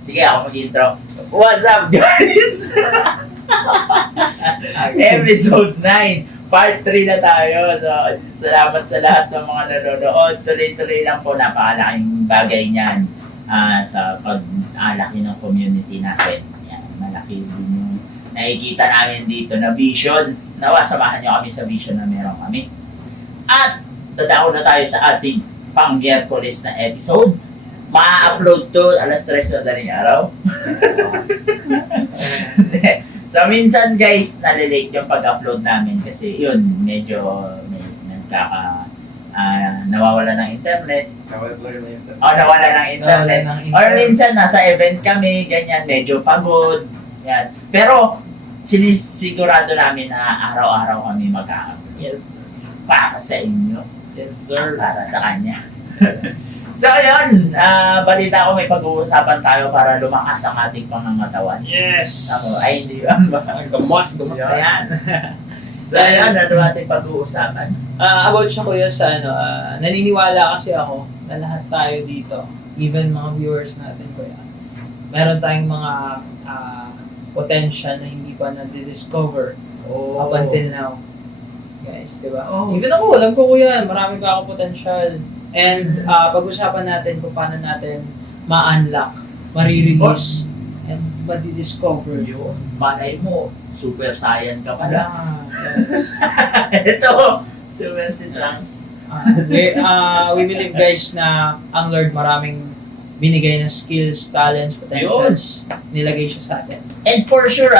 Sige, ako mag-intro. What's up, guys? Episode 9. Part 3 na tayo. So, salamat sa lahat ng mga nanonood. Tuloy-tuloy lang po. Napakalaking bagay niyan sa pag-alaki ng community natin. Yan, malaki din yung nakikita namin dito na vision. Nawa, samahan niyo kami sa vision na meron kami. At dadako na tayo sa ating pang-Miyerkules na episode. Ma-upload to alas 3 madaling araw. So minsan guys, nalilate yung pag-upload namin kasi yun, medyo may nawawala ng internet. Nawala ng internet. Or minsan nasa event kami, ganyan, medyo pagod. Yan. Pero sinisigurado namin na araw-araw kami mag-upload. Yes. Para sa inyo. Yes, sir. Para sa kanya. So ayun, balita ko may pag-uusapan tayo para lumakas ang ating pangangatawan. Yes. Ako, ay hindi ba? Gamot Yun. na yan. So ayun, ano ating pag-uusapan? About siya kuya sa naniniwala kasi ako na lahat tayo dito, even mga viewers natin kuya, meron tayong mga potential na hindi pa na-discover up until now. Guys, di ba? Oh. Even ako, alam ko kuya, marami pa akong potential. And pag-usapan natin kung paano natin ma-unlock, ma-release, and ma-discover. Yun, malay mo, super saiyan ka pala. Yes. Ito, super si Trunks. We believe guys na ang Lord maraming binigay na skills, talents, potentials, nilagay siya sa atin. And for sure,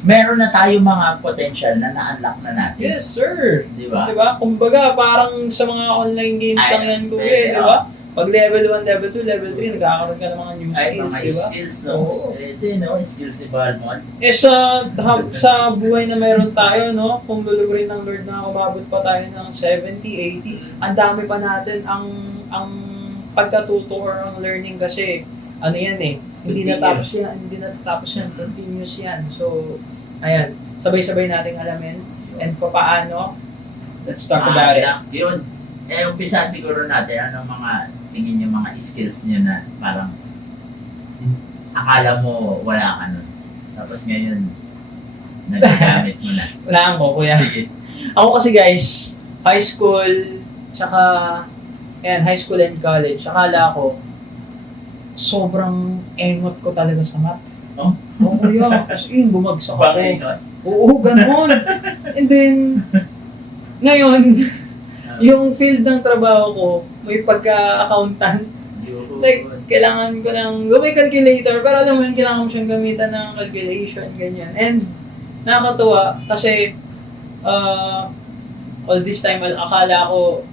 meron na tayo mga potential na na-unlock na natin. Yes, sir. Di ba? Diba? Kumbaga, parang sa mga online games lang yan ko di ba? Pag level 1, level 2, level 3, nagkakaroon ka ng mga new Ay, skills, mga di ba? skills, no? Oo. Ito, skills si Balmon. Sa buhay na meron tayo, no? Kung lulugurin ng Lord na umabot pa tayo ng 70, 80, ang dami pa natin ang pagkatuto or ang learning kasi yan hindi natapos yan, continuous yan. So, ayan, sabay-sabay nating alamin and paano, let's talk about it. Yun. Umpisahan siguro natin, mga tingin nyo mga skills nyo na parang akala mo wala ka nun. Tapos ngayon, nagagamit mo na. Wala ko, kuya. Sige. Ako kasi guys, high school, tsaka high school and college, akala ko, sobrang engot ko talaga sa math. Oh? Oo, kuya. Kasi bumagsak Bakit? ako. Oo, ganun. And then, ngayon, yung field ng trabaho ko, may pagka-accountant. Like, kailangan ko may calculator, pero alam mo yun, kailangan mo siyang gamitan ng calculation, ganyan. And, nakakatuwa, kasi, all this time, akala ko,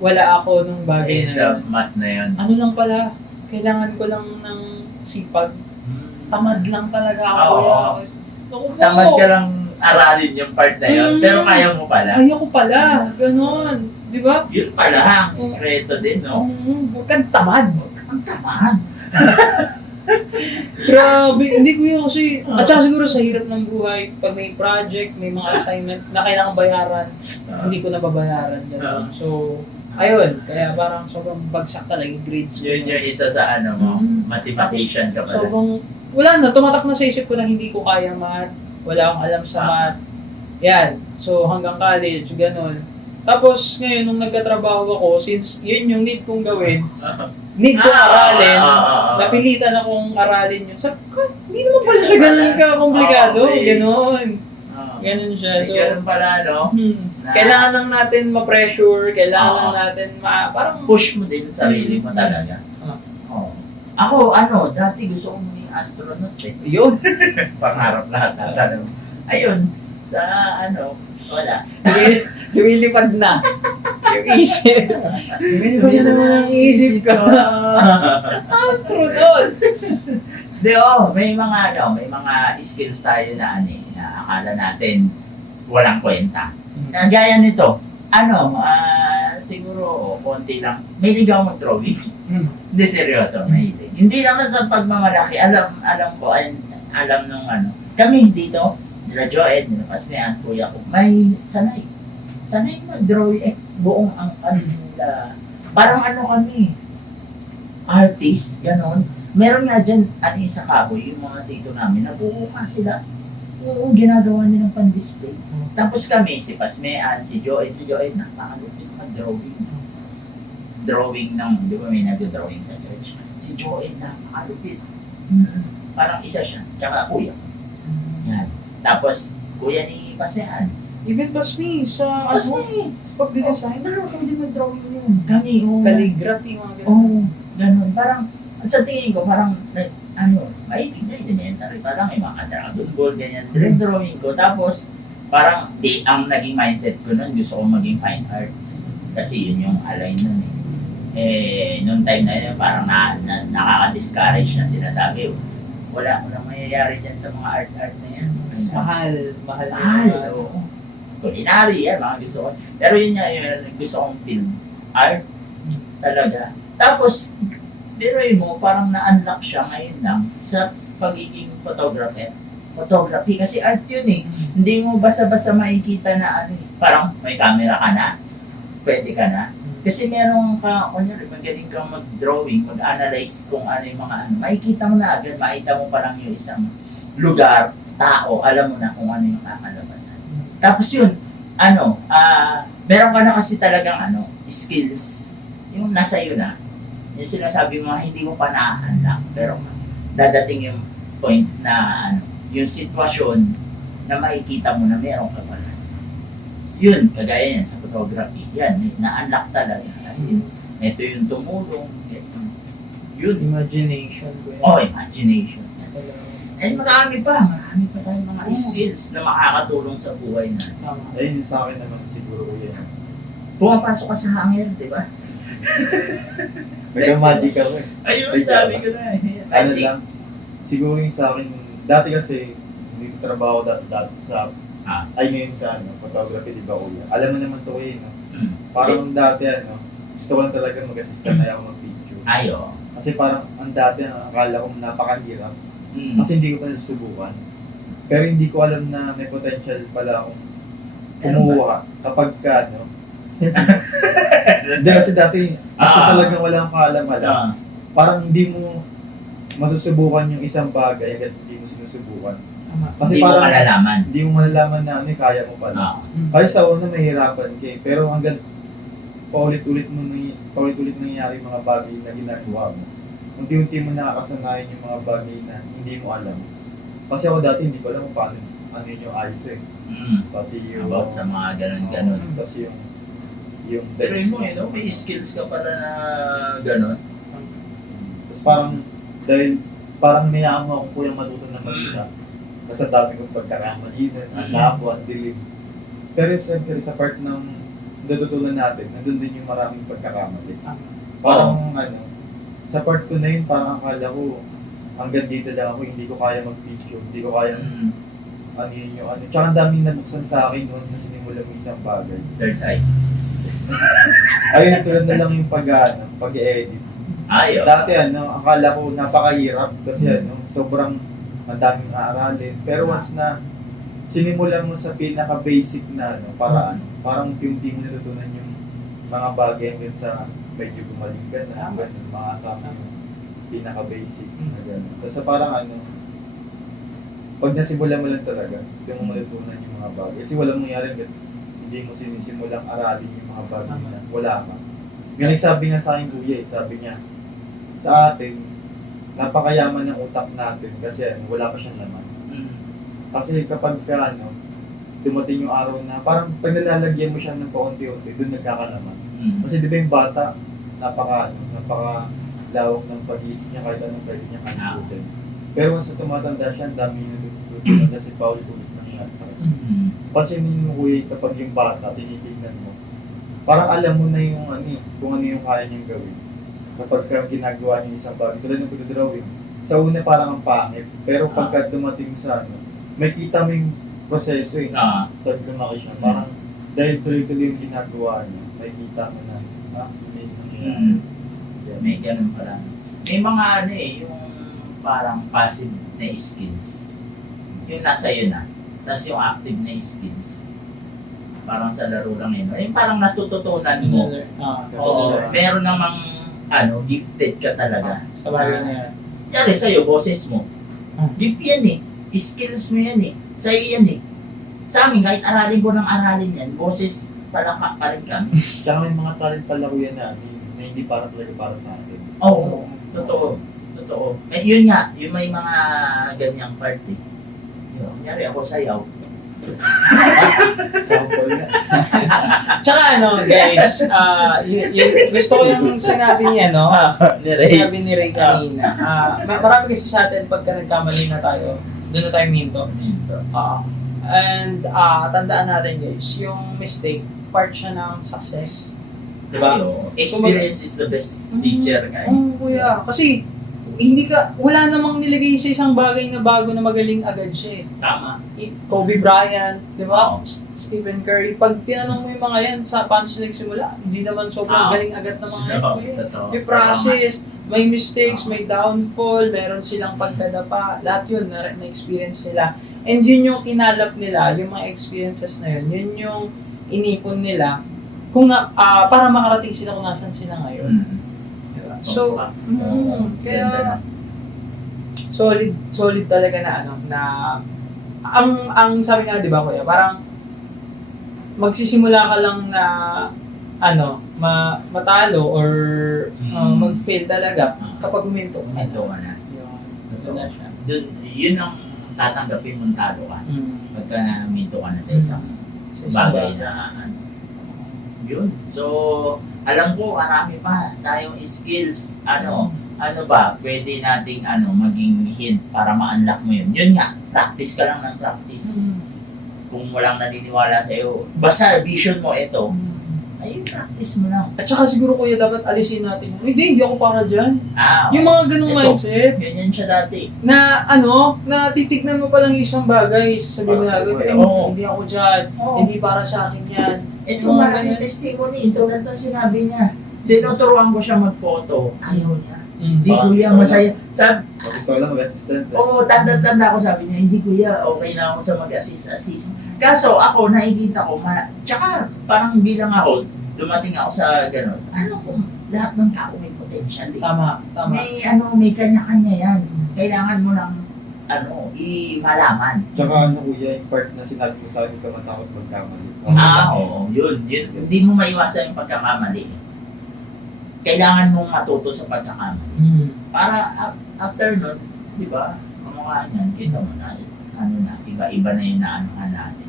wala ako nung bagay na sa math na yun. ano lang pala, kailangan ko lang ng sipag. Tamad lang talaga ako. Oo. Naku po. Tamad ka lang aralin yung part na yun, pero kaya mo pala. Kaya ko pala. Ganon. Di ba? Yun pala, ang sikreto din, no? Huwag kang tamad. Ang tamad. Grabe. Hindi ko yun kasi, at saka siguro sa hirap ng buhay, pag may project, may mga assignment na kailangan bayaran, hindi ko nababayaran. Ganon. So, ayun. Kaya parang sobrang bagsak talaga yung grades ko. Yun yung isa sa mo, mathematician ka pala. Sobrang, wala na, tumatak na sa isip ko na hindi ko kaya math, wala akong alam sa math. Yan. So, hanggang college, gano'n. Tapos, ngayon, nung nagkatrabaho ako, since yun yung need kong gawin, need kong aralin, napilitan akong aralin yun. Sabi ko, hindi naman pala siya ganun ka-komplikado. Gano'n. Ganun siya. So, ganun pala, no? Kailangan lang natin ma-pressure, kailangan lang natin parang push mo din sarili mo talaga. Ako, dati gusto kong maging astronaut eh. yun. Pangarap lahat natin. Ayun, sa wala. Lumilipad na yung isip. Lumilipad na naman ang isip ko. Astronaut! May mga skills tayo na na akala natin walang kwenta. Gaya nito, siguro konti lang. Mahilig ako mag-drawing. Hindi seryoso, mahilig. Hindi naman sa pagmamalaki, alam ko, alam nung kami dito, nila Joed, nila Pasmean, kuya ko, may sanay mag-drawing, buong ang nila. Parang kami, artist, ganon. Meron nga dyan, ano yung sa Kaboy, yung mga tito namin, nabubuka sila. Oo, ginagawa nilang pan-display. Tapos kami, si Pasmean, si Joed, napakalupit mag-drawing. Drawing ng, di ba may nag-drawing sa church? Si Joed, napakalupit. Parang isa siya, tsaka kuya. Yan. Tapos, kuya ni Pasmean. Even Basmi, sa Pasme! sa pagdidesign, Meron kami din mag-drawing yun. Kami, oo. calligraphy, mga ganun. Oo, ganun. Parang, sa tingin ko, parang, mahilig na elementary pa lang, yung mga Dragon Ball, ganyan. Drawing ko. Tapos, parang, ang naging mindset ko nun, gusto ko maging fine arts. Kasi yun yung align nun eh. Noong time na yun, parang nakaka-discourage na sinasabi, wala mangyayari dyan sa mga art na yan. Mahal Mahal, oo. Culinary, yan, mga gusto ko. Pero yun nga yun, gusto kong film. Art, talaga. Tapos, biroy mo, parang na-unlock siya ngayon lang sa pagiging photographer. Photography, kasi art yun eh. Hindi mo basta-basta makikita na ano eh. Parang may camera ka na, pwede ka na. Kasi meron ka, kunyari, magaling kang mag-drawing, mag-analyze kung ano yung mga ano. Makikita mo na agad, makita mo pa lang yung isang lugar, tao, alam mo na kung ano yung kakalabasan. Tapos yun, meron ka na kasi talagang skills, yung nasa iyo na. Yung sinasabi mo, hindi mo pa na-unlock, pero dadating yung point na yung sitwasyon na makikita mo na meron ka pala. Yun, kagaya yan sa photography, yan, na-unlock talaga. Kasi ito yung tumulong, yun. Imagination ko yan. Oh, imagination. Marami pa tayong mga skills na makakatulong sa buhay natin. Ayun yung sa akin naman siguro yan. Pumapasok ka sa hangir, di ba? Nagka-magic ako eh. Ayun, sabi ko na eh. Ano lang, siguro yung sa akin, dati kasi, hindi ko trabaho dati sa, ngayon sa photography, di ba kuya? Alam mo naman to kuya, no? Parang dati, gusto ko lang talaga mag-assistant na ako mag-picture. Ayo. Kasi parang, ang dati, akala ko napakahirap. Kasi hindi ko pa nasusubukan. Pero hindi ko alam na may potential pala akong kumuha kapag ka, Hindi kasi dati, gusto talagang walang kaalam-alam. Parang hindi mo masusubukan yung isang bagay hanggang hindi mo sinusubukan. Kasi Hindi mo parang malalaman. hindi mo malalaman na kaya mo pala. Kasi sa una mahirapan ka eh. Pero hanggang paulit-ulit nangyayari yung mga bagay na ginagawa mo. Unti-unti mo nakakasanayan yung mga bagay na hindi mo alam. Kasi ako dati hindi ko alam kung paano yun yung ice eh. Pati yung... About sa mga ganun-ganun. Kasi yung Pero text mo may skills ka pala na ganun. Tapos parang, dahil parang hinayaan mo akong kuyang matuto ng mag-isa. Kasi ang dami kong pagkakamali nun, ang labo, ang dilim. Pero siyempre sa part ng natutunan natin, nandun din yung maraming pagkakamali. Parang sa part ko na yun, parang akala ko, hanggang dito lang ako, hindi ko kaya mag-picture, hindi ko kaya yun yung Tsaka ang daming nabuksan sa akin once na sinimula mo isang bagay. Third eye. Ayun, tulad na lang yung pag-edit. Ayo. Dati akala ko napakahirap kasi sobrang ang daming aaralin. Pero once na sinimulan mo sa pinaka-basic na paraan, parang unti-unti mo natutunan yung mga bagay hanggang sa medyo gumaling ka na, ganun, makasama yung pinaka-basic na gano'n. Kasi parang pag nasimulan mo lang talaga, hindi mo matutunan yung mga bagay. Kasi walang mangyari hanggang hindi mo sinisimulang aralin yung mga bagay na wala ka. Yung nagsabi nga sa akin kuya sabi niya, sa atin, napakayaman ng utak natin kasi wala pa siyang laman. Kasi kapag dumating yung araw na parang pag nalalagyan mo siya ng paunti-unti, doon nagkakalaman. Kasi di ba yung bata, napaka lawak ng pag-iisip niya kahit anong pwede niya kalimutin. Pero once na tumatanda siya, ang dami yung natutunan kasi paulit-ulit nangyayari sa kanya. Pansinin mo kuya kapag yung bata, tinitignan mo, parang alam mo na yung kung ano yung kaya niyang gawin. Kapag ginagawa niya isang bagay, tulad ng pag-drawing, sa una parang ang pangit, pero pagka dumating sa may kita mo yung proseso pag lumaki siya, parang dahil tuloy-tuloy yung ginagawa niya, may kita mo na, May ganun pala. May mga yung parang passive na skills. Yung nasa iyo na. Tapos yung active na skills. Parang sa laro lang yun. Yung parang natututunan mo. Oo. Meron namang gifted ka talaga. Sa bagay na yan. Yari sa'yo, boses mo. Gift yan eh. Skills mo yan eh. Sa'yo yan eh. Sa amin, kahit aralin ko ng aralin yan, boses palaka pa rin kami. Tsaka may mga talent pala kuya namin na hindi para talaga para sa atin. Oo, totoo. Totoo. Yun nga, yung may mga ganyang part eh. Yun, kunyari ako sayaw. Sample na. Tsaka guys, gusto ko yung sinabi niya, no? Sinabi ni Ray kanina. Marami kasi sa atin pagka nagkamali na tayo, doon na tayo minto. And tandaan natin guys, yung mistake, part siya ng success. Diba? Experience is the best teacher. Kuya. Kasi, wala namang nilagay sa isang bagay na bago na magaling agad siya eh. Tama. Kobe Bryant, di ba? Oo. Stephen Curry. Pag tinanong mo yung mga yan, paano sila nagsimula? Hindi naman sobrang galing agad na mga yan. Kuya. Totoo. May process, may mistakes, may downfall, meron silang pagkadapa. Lahat yun, na-experience nila. And yun yung kinalap nila, yung mga experiences na yun, yun yung inipon nila para makarating sila kung nasan sila ngayon. Diba? So, kaya solid talaga na ang sabi nga 'di ba kuya, parang magsisimula ka lang na matalo or mag-fail talaga kapag huminto ka. Ito ka na. Ito na siya. Yun ang tatanggapin mong talo ka. Pagka minto ka na sa isang Sa isang bagay na yun. So, alam ko, marami pa tayong skills. Ano ba, pwede nating maging hint para ma-unlock mo yun. Yun nga, practice ka lang ng practice. Kung walang naniniwala sa'yo, basta vision mo ito, ay practice mo lang. At saka siguro kuya, dapat alisin natin hindi ako para dyan. Yung mga ganung ito, mindset, ganyan siya dati. na na titignan mo pa lang isang bagay, sasabihin mo na agad, hindi ako dyan, hindi para sa akin yan. Ito malaking testimony, tulad ng sinabi niya. Tinuturuan ko siya mag-photo, ayaw niya. Hindi kuya, masaya. Gusto ko lang mag-assistant. Oo, tanda ko sabi niya, hindi kuya, okay na ako sa mag-assist. Kaso ako, nakikita ko, tsaka parang bilang ako, dumating ako sa gano'n. Ko, lahat ng tao may potential. Tama. May kanya-kanya yan. Kailangan mo lang, malaman. Tsaka kuya, yung part na sinabi mo sa akin, ka matakot magkamali. Oo, yun. Hindi mo maiwasan yung pagkakamali. Kailangan mong matuto sa pagkakamali. Para after nun, di ba, kamukha niyan, kita mo na, iba-iba na yung naanuhan natin.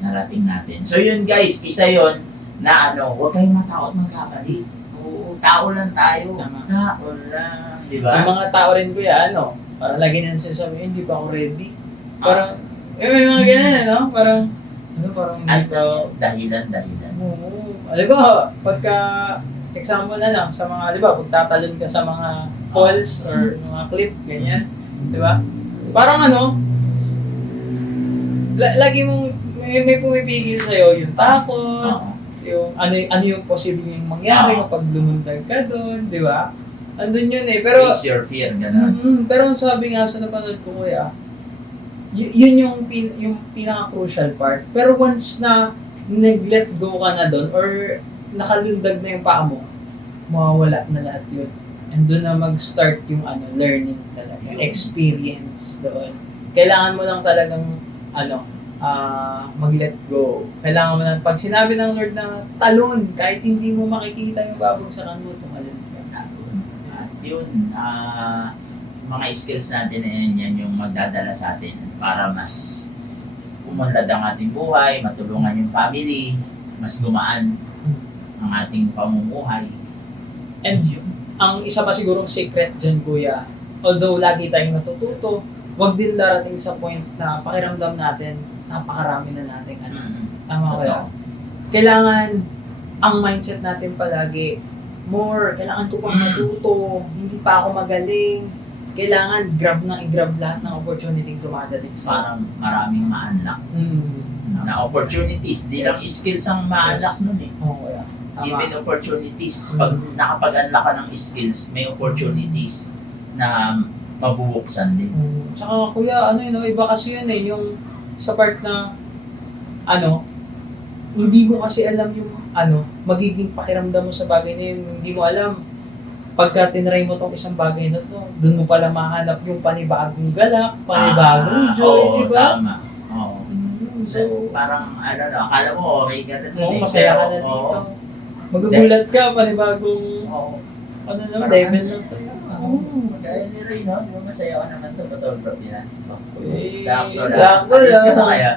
Narating natin. So yun guys, isa yun na huwag kayong matakot magkamali. Oo, tao lang tayo. Tama. Tao lang, di ba? Yung mga tao rin kuya, parang lagi na sinasabi, hindi pa ako ready. Parang, may mga ganyan, parang hindi pa. Dahilan. Oo. Alam ba, pagka, example na lang, sa mga, di ba, pagtatalon ka sa mga falls or mga cliff, ganyan, di ba? Parang lagi mong, may pumipigil sa'yo, yung takot, yung ano yung posibleng mangyari kapag lumundag ka doon, di ba? Andun yun eh. Pero, face your fear, gano'n. Pero ang sabi nga sa napanood ko kuya, yun yung pinaka-crucial part. Pero once na nag-let go ka na doon or nakalundag na yung paa mo, mawawala na lahat yun. And doon na mag-start yung learning talaga, experience doon. Kailangan mo lang talagang mag-let go. Kailangan mo lang, pag sinabi ng Lord na talon, kahit hindi mo makikita yung babagsakan mo, tumalon ka. At yun, mga skills natin na yan yung magdadala sa atin para mas umunlad ang ating buhay, matulungan yung family, mas gumaan ang ating pamumuhay. And ang isa pa sigurong secret dyan, kuya, although lagi tayong natututo, wag din darating sa point na pakiramdam natin, napakarami na natin. Tama ba yan? Kailangan ang mindset natin palagi, kailangan ko pang matuto, hindi pa ako magaling, kailangan i-grab lahat ng opportunity dumadating sa Parang maraming ma-unlock na opportunities. Di lang skills ang ma-unlock nun eh. Oo, kaya. Tama. Even opportunities. Pag nakapag-unlock ka ng skills, may opportunities na mabubuksan din. Tsaka kuya, iba kasi yun eh, yung sa part na, hindi mo kasi alam yung, magiging pakiramdam mo sa bagay na yun, hindi mo alam. pagka tinry mo tong isang bagay na to, doon mo pala mahanap yung panibagong galak, panibagong joy, oo, di ba? Tama. Oo. So, parang, akala mo okay ka na dun Oo, eh, masaya ka pero, na dito. oo. Magugulat ka, panibagong, Oo. ano naman, Parang level ano, ng saya. Oo. Kaya ni Ray, no? Di ba masaya ka naman to, photography na. Eh, Sakto lang. sakto Alis ka lang. na kaya.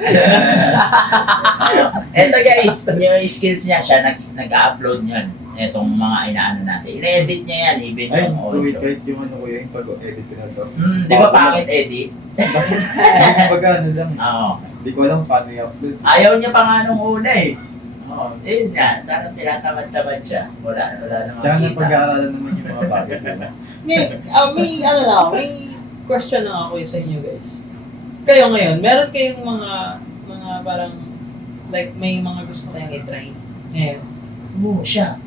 Eto guys, yung skills niya, siya nag-upload niyan. Etong mga inaano natin. Ina-edit niya yan, even Ay, yung audio. kahit yung ano ko yung pag-edit ko na to. Di ba pangit edit? Pag ano lang, Oo. hindi ko alam paano i-upload. Ayaw niya pa nga nung una eh. Oo. Yun nga, parang tinatamad-tamad siya. Wala namang Tsaka kita. na pag-aaralan naman yung mga bagay. Diba? May question lang ako sa inyo guys. Kayo ngayon, meron kayong mga parang, like, may mga gusto kayong i-try ngayon? Oo, siya.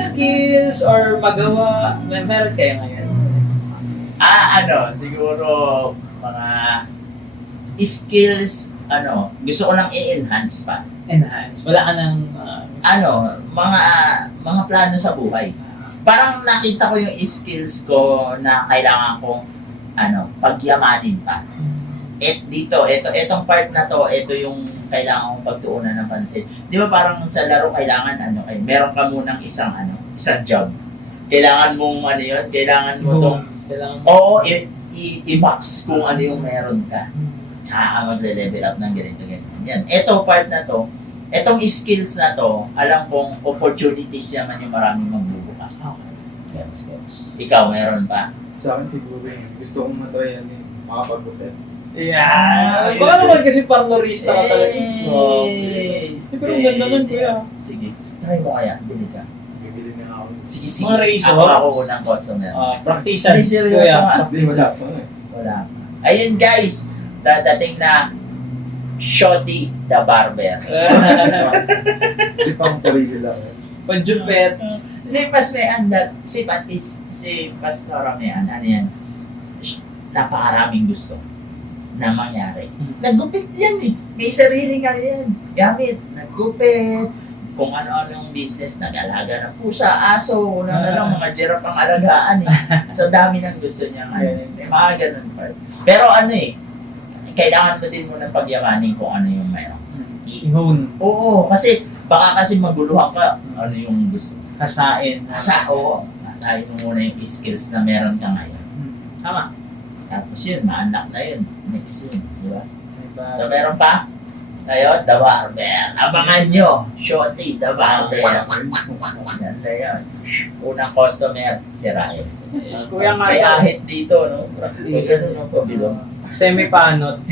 Skills or magawa, meron kayo ngayon? Siguro mga skills, gusto ko lang i-enhance pa. Enhance. Wala ka ng, Mga plano sa buhay. Parang nakita ko yung skills ko na kailangan kong, pagyamanin pa. Etong part na to, ito yung kailangan kong pagtuunan ng pansin. Di ba parang sa laro kailangan, meron ka munang isang job. Kailangan mong kailangan mo tong, Kailangan oo, i-max kung ano yung meron ka. Tsaka ka magle-level up ng ganito. Yan. Ito part na to, etong skills na to, alam kong opportunities naman yung maraming magbubukas. Yes. Ikaw, meron pa? Sa akin siguro yung gusto kong matry yan yung makapag-hotel. Yeah! Baka naman kasi parang norista ka talaga. Pero ang ganda nun, kuya. Sige. Try mo kaya. Bili ka. Bibili na ako. Sige. Mga razor? Ako unang customer. Practice Ay, seryoso kuya. nga. Hindi, wala pa eh. Wala pa. Ayun guys, dadating na Shotty the Barber. Hindi pang sarili lang. Panjupet. Si Pastor Ramian, yan? Napakaraming gusto na mangyari. Naggupit yan eh. May sarili nga yan. Gamit. Naggupit. Kung ano-anong business, nag-alaga ng pusa, aso, mga giraffe ang alagaan eh. Sa dami ng gusto niya ngayon. May mga ganun part. Pero kailangan mo din muna pagyamanin kung ano yung meron. I-hone. Oo, kasi baka maguluhan ka. Ano yung gusto? Hasain. Nasahin mo muna yung skills na meron ka ngayon. Tama. Tapos yun, ma-unlock na yun. Next yun, di ba? Diba? So meron pa? Ngayon, The Barber. Abangan nyo, Shotty, The Barber. Yan na yun. Unang customer, si Ryan. Kuya nga May ito. ahit dito, no? May ganun yung pabilong. Semi-panot.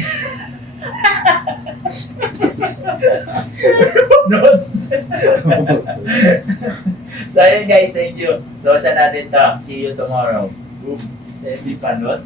Noon. So ayun guys, thank you. Losan natin to. See you tomorrow. Boom. Semi panot.